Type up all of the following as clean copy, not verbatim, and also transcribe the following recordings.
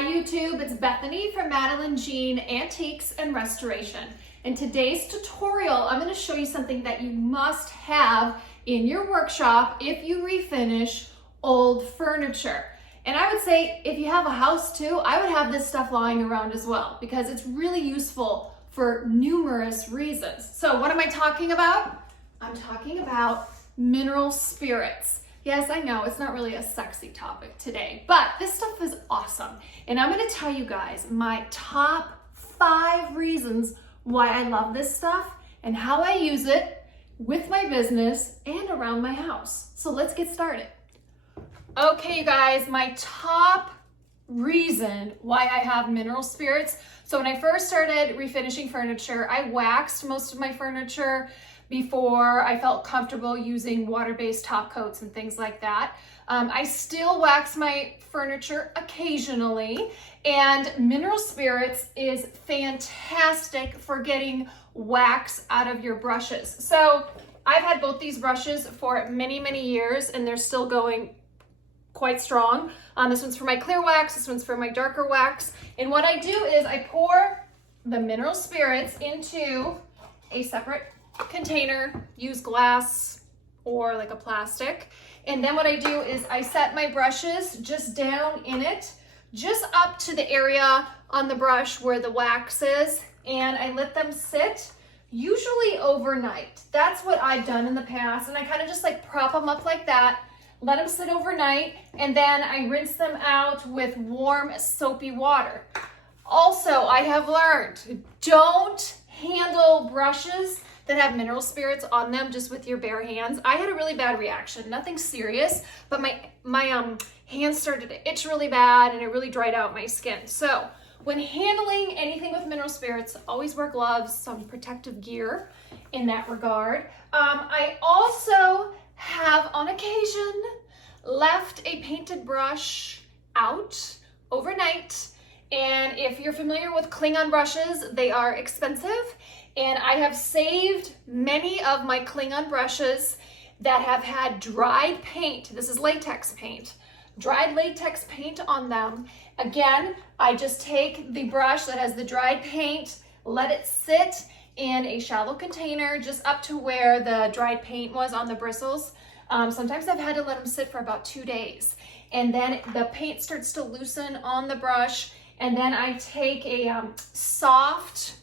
Hi YouTube, it's Bethany from Madeline Jean Antiques and Restoration. In today's tutorial, I'm going to show you something that you must have in your workshop if you refinish old furniture. And I would say if you have a house too, I would have this stuff lying around as well because it's really useful for numerous reasons. So what am I talking about? I'm talking about mineral spirits. Yes, I know it's not really a sexy topic today, but this stuff is awesome. And I'm going to tell you guys my top 5 reasons why I love this stuff and how I use it with my business and around my house. So let's get started. Okay, you guys, my top reason why I have mineral spirits. So when I first started refinishing furniture, I waxed most of my furniture before I felt comfortable using water-based top coats and things like that. I still wax my furniture occasionally, and mineral spirits is fantastic for getting wax out of your brushes. So I've had both these brushes for many, many years, and they're still going quite strong. This one's for my clear wax, this one's for my darker wax. And what I do is I pour the mineral spirits into a separate container, use glass or like a plastic. And then what I do is I set my brushes just down in it, just up to the area on the brush where the wax is, and I let them sit, usually overnight. That's what I've done in the past, and I kind of just like prop them up like that, let them sit overnight, and then I rinse them out with warm soapy water. Also, I have learned, don't handle brushes that have mineral spirits on them just with your bare hands. I had a really bad reaction, nothing serious, but my hands started to itch really bad and it really dried out my skin. So when handling anything with mineral spirits, always wear gloves, some protective gear in that regard. I also have on occasion left a painted brush out overnight. And if you're familiar with Klingon brushes, they are expensive. And I have saved many of my Klingon brushes that have had dried paint. This is latex paint. Dried latex paint on them. Again, I just take the brush that has the dried paint, let it sit in a shallow container just up to where the dried paint was on the bristles. Sometimes I've had to let them sit for about 2 days. And then the paint starts to loosen on the brush. And then I take a soft,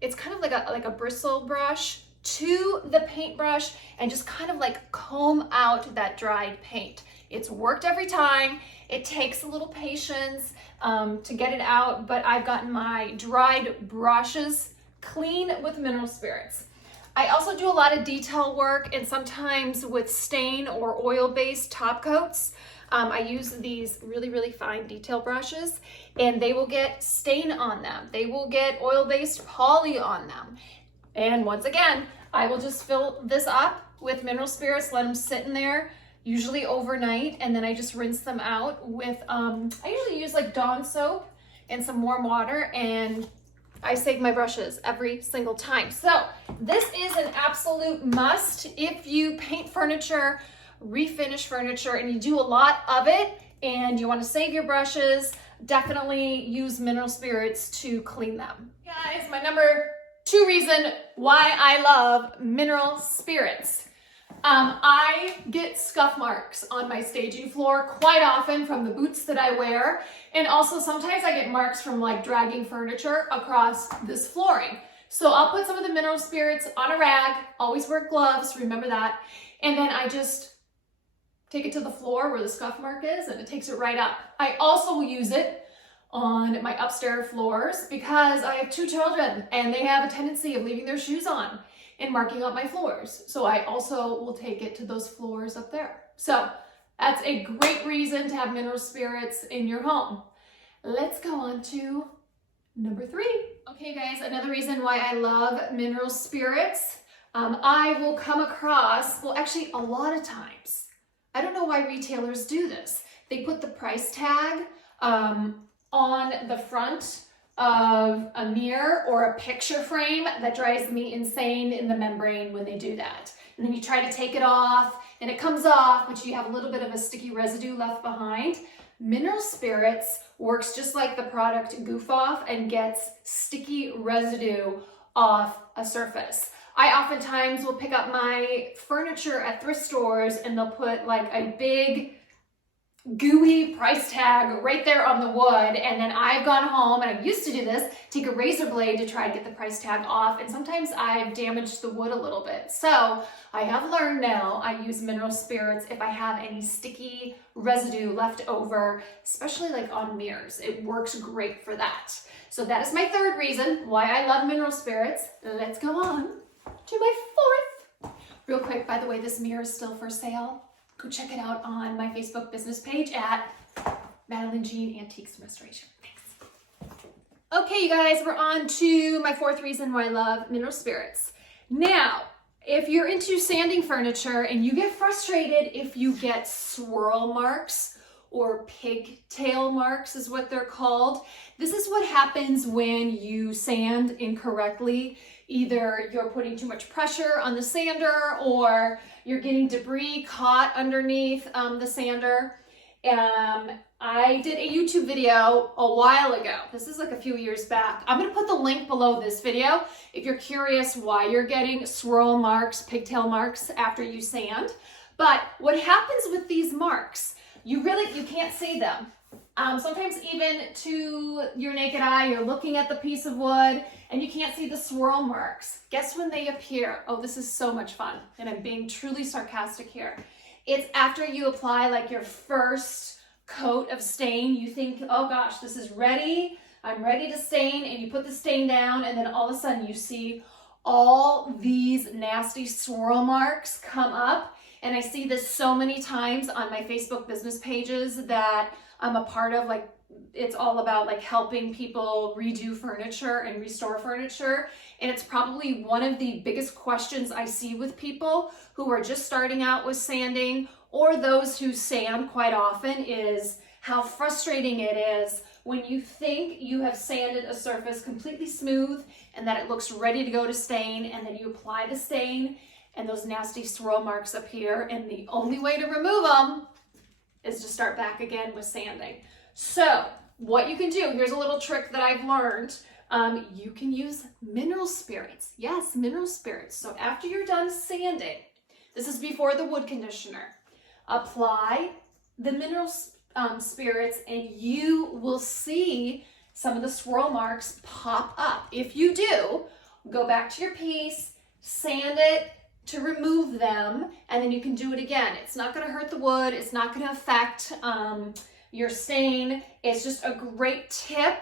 it's kind of like a bristle brush to the paintbrush and just kind of like comb out that dried paint. It's worked every time. It takes a little patience to get it out, but I've gotten my dried brushes clean with mineral spirits. I also do a lot of detail work, and sometimes with stain or oil-based top coats. I use these really, really fine detail brushes, and they will get stain on them. They will get oil-based poly on them. And once again, I will just fill this up with mineral spirits, let them sit in there, usually overnight, and then I just rinse them out with, I usually use like Dawn soap and some warm water, and I save my brushes every single time. So this is an absolute must if you paint furniture, refinish furniture, and you do a lot of it and you want to save your brushes. Definitely use mineral spirits to clean them. Guys, my number 2 reason why I love mineral spirits. I get scuff marks on my staging floor quite often from the boots that I wear, and also sometimes I get marks from like dragging furniture across this flooring. So I'll put some of the mineral spirits on a rag, always wear gloves, remember that, and then I just take it to the floor where the scuff mark is, and it takes it right up. I also will use it on my upstairs floors because I have 2 children and they have a tendency of leaving their shoes on and marking up my floors. So I also will take it to those floors up there. So that's a great reason to have mineral spirits in your home. Let's go on to number 3. Okay guys, another reason why I love mineral spirits. I will come across, well actually a lot of times, I don't know why retailers do this. They put the price tag on the front of a mirror or a picture frame. That drives me insane in the membrane when they do that. And then you try to take it off and it comes off, but you have a little bit of a sticky residue left behind. Mineral spirits works just like the product Goof Off and gets sticky residue off a surface. I oftentimes will pick up my furniture at thrift stores and they'll put like a big gooey price tag right there on the wood, and then I've gone home, and I used to do this, take a razor blade to try to get the price tag off, and sometimes I've damaged the wood a little bit. So I have learned now I use mineral spirits if I have any sticky residue left over, especially like on mirrors. It works great for that. So that is my third reason why I love mineral spirits. Let's go on to my fourth. Real quick, by the way, this mirror is still for sale. Go check it out on my Facebook business page at Madeline Jean Antiques Restoration. Thanks. Okay, you guys, we're on to my fourth reason why I love mineral spirits. Now, if you're into sanding furniture and you get frustrated if you get swirl marks or pigtail marks is what they're called, this is what happens when you sand incorrectly. Either you're putting too much pressure on the sander or you're getting debris caught underneath the sander. I did a YouTube video a while ago. This is like a few years back. I'm gonna put the link below this video if you're curious why you're getting swirl marks, pigtail marks after you sand. But what happens with these marks, you can't see them. Sometimes even to your naked eye, you're looking at the piece of wood and you can't see the swirl marks. Guess when they appear? Oh, this is so much fun. And I'm being truly sarcastic here. It's after you apply like your first coat of stain. You think, oh gosh, this is ready. I'm ready to stain. And you put the stain down and then all of a sudden you see all these nasty swirl marks come up. And I see this so many times on my Facebook business pages that I'm a part of. Like, it's all about like helping people redo furniture and restore furniture. And it's probably one of the biggest questions I see with people who are just starting out with sanding or those who sand quite often is how frustrating it is when you think you have sanded a surface completely smooth and that it looks ready to go to stain, and then you apply the stain and those nasty swirl marks appear, and the only way to remove them is to start back again with sanding. So what you can do, here's a little trick that I've learned. You can use mineral spirits. Yes, mineral spirits. So after you're done sanding, this is before the wood conditioner, apply the mineral spirits and you will see some of the swirl marks pop up. If you do, go back to your piece, sand it to remove them, and then you can do it again. It's not gonna hurt the wood. It's not gonna affect your stain. It's just a great tip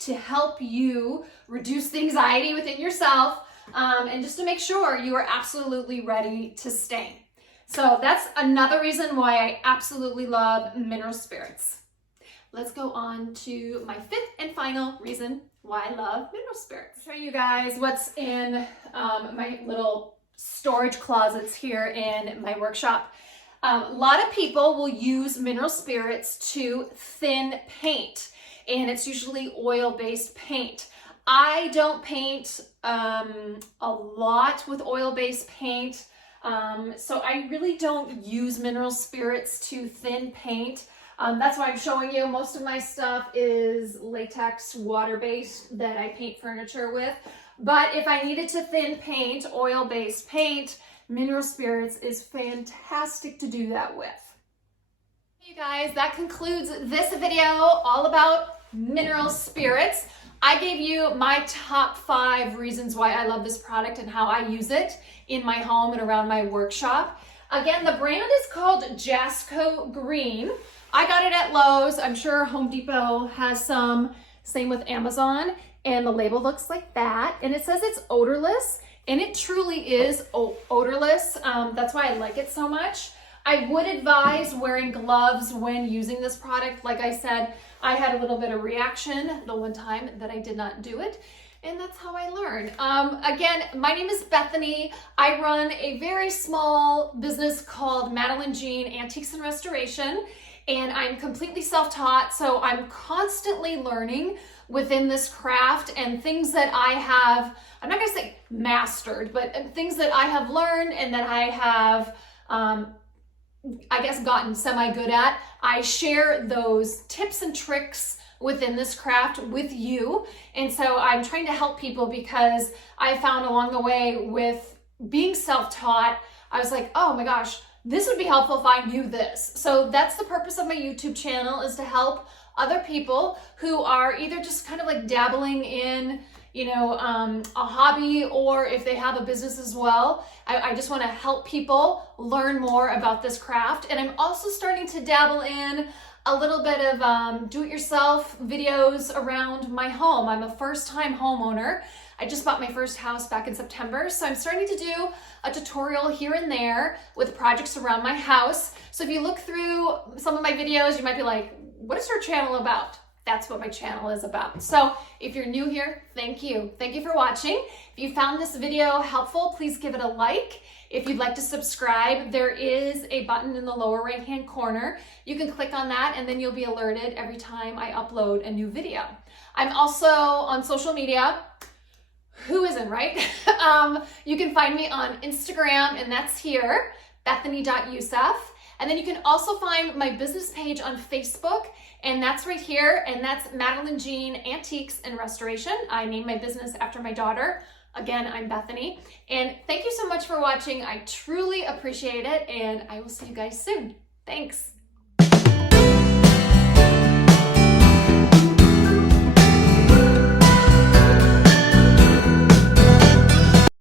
to help you reduce the anxiety within yourself and just to make sure you are absolutely ready to stain. So that's another reason why I absolutely love mineral spirits. Let's go on to my fifth and final reason why I love mineral spirits. I'll show you guys what's in my little storage closets here in my workshop. A lot of people will use mineral spirits to thin paint, and it's usually oil-based paint. I don't paint a lot with oil-based paint, so I really don't use mineral spirits to thin paint. That's why I'm showing you. Most of my stuff is latex, water-based that I paint furniture with. But if I needed to thin paint, oil-based paint, mineral spirits is fantastic to do that with. You guys, that concludes this video all about mineral spirits. I gave you my top 5 reasons why I love this product and how I use it in my home and around my workshop. Again, the brand is called Jasco Green. I got it at Lowe's. I'm sure Home Depot has some, same with Amazon. And the label looks like that. And it says it's odorless, and it truly is odorless. That's why I like it so much. I would advise wearing gloves when using this product. Like I said, I had a little bit of reaction the one time that I did not do it. And that's how I learned. Again, my name is Bethany. I run a very small business called Madeline Jean Antiques and Restoration. And I'm completely self-taught, so I'm constantly learning within this craft, and things that I have, I'm not gonna say mastered, but things that I have learned and that I have I guess, gotten semi-good at. I share those tips and tricks within this craft with you. And so I'm trying to help people because I found along the way with being self-taught, I was like, oh my gosh, this would be helpful if I knew this. So that's the purpose of my YouTube channel, is to help other people who are either just kind of like dabbling in, a hobby, or if they have a business as well. I just want to help people learn more about this craft. And I'm also starting to dabble in a little bit of do-it-yourself videos around my home. I'm a first-time homeowner. I just bought my first house back in September, so I'm starting to do a tutorial here and there with projects around my house. So if you look through some of my videos, you might be like, what is her channel about? That's what my channel is about. So if you're new here, thank you. Thank you for watching. If you found this video helpful, please give it a like. If you'd like to subscribe, there is a button in the lower right-hand corner. You can click on that and then you'll be alerted every time I upload a new video. I'm also on social media. Who isn't, right? You can find me on Instagram, and that's here, bethany.yusuf. And then you can also find my business page on Facebook, and that's right here, and that's Madeline Jean Antiques and Restoration. I named my business after my daughter. Again, I'm Bethany. And thank you so much for watching. I truly appreciate it, and I will see you guys soon. Thanks.